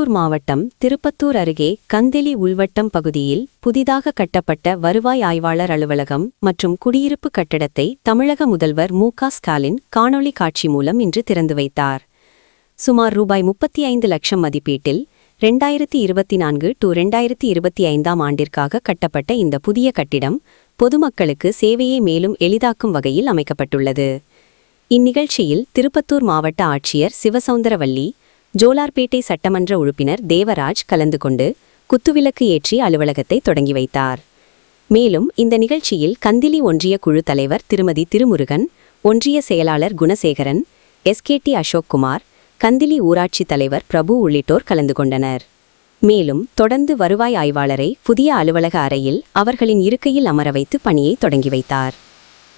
திருப்பத்தூர் மாவட்டம் திருப்பத்தூர் அருகே கந்தெளி உள்வட்டம் பகுதியில் புதிதாக கட்டப்பட்ட வருவாய் ஆய்வாளர் அலுவலகம் மற்றும் குடியிருப்பு கட்டடத்தை தமிழக முதல்வர் மு.க.ஸ்டாலின் காணொளி காட்சி மூலம் இன்று திறந்து வைத்தார். சுமார் ரூபாய் 35 லட்சம் மதிப்பீட்டில் 2024-2025 ஆண்டிற்காக கட்டப்பட்ட இந்த புதிய கட்டிடம் பொதுமக்களுக்கு சேவையை மேலும் எளிதாக்கும் வகையில் அமைக்கப்பட்டுள்ளது. இந்நிகழ்ச்சியில் திருப்பத்தூர் மாவட்ட ஆட்சியர் சிவசௌந்தரவல்லி, ஜோலார்பேட்டை சட்டமன்ற உறுப்பினர் தேவராஜ் கலந்து கொண்டு குத்துவிளக்கு ஏற்றி அலுவலகத்தை தொடங்கி வைத்தார். மேலும் இந்த நிகழ்ச்சியில் கந்திலி ஒன்றிய குழு தலைவர் திருமதி திருமுருகன், ஒன்றிய செயலாளர் குணசேகரன், எஸ்கேடி அசோக்குமார், கந்திலி ஊராட்சி தலைவர் பிரபு உள்ளிட்டோர் கலந்து கொண்டனர். மேலும் தொடர்ந்து வருவாய் ஆய்வாளரை புதிய அலுவலக அறையில் அவர்களின் இருக்கையில் அமர வைத்து பணியை தொடங்கி வைத்தார்.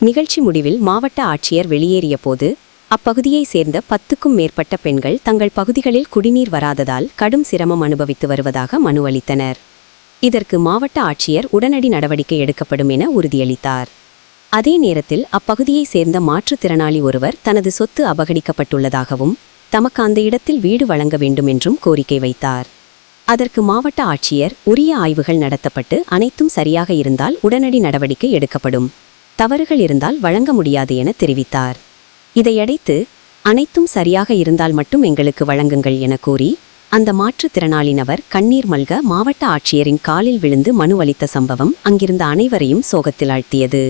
நிகழ்ச்சி முடிவில் மாவட்ட ஆட்சியர் வெளியேறிய போது அப்பகுதியைச் சேர்ந்த 10க்கும் மேற்பட்ட பெண்கள் தங்கள் பகுதிகளில் குடிநீர் வராததால் கடும் சிரமம் அனுபவித்து வருவதாக மனு அளித்தனர். இதற்கு மாவட்ட ஆட்சியர் உடனடி நடவடிக்கை எடுக்கப்படும் என உறுதியளித்தார். அதே நேரத்தில் அப்பகுதியைச் சேர்ந்த மாற்றுத்திறனாளி ஒருவர் தனது சொத்து அபகரிக்கப்பட்டுள்ளதாகவும் தமக்கு அந்த இடத்தில் வீடு வழங்க வேண்டும் என்றும் கோரிக்கை வைத்தார். அதற்கு மாவட்ட ஆட்சியர் உரிய ஆய்வுகள் நடத்தப்பட்டு அனைத்தும் சரியாக இருந்தால் உடனடி நடவடிக்கை எடுக்கப்படும், தவறுகள் இருந்தால் வழங்க முடியாது என தெரிவித்தார். இதையடுத்து அனைத்தும் சரியாக இருந்தால் மட்டும் எங்களுக்கு வழங்குங்கள் என கூறி அந்த மாற்றுத்திறனாளி நபர் கண்ணீர் மல்க மாவட்ட ஆட்சியரின் காலில் விழுந்து மனு அளித்த சம்பவம் அங்கிருந்த அனைவரையும் சோகத்தில் ஆழ்த்தியது.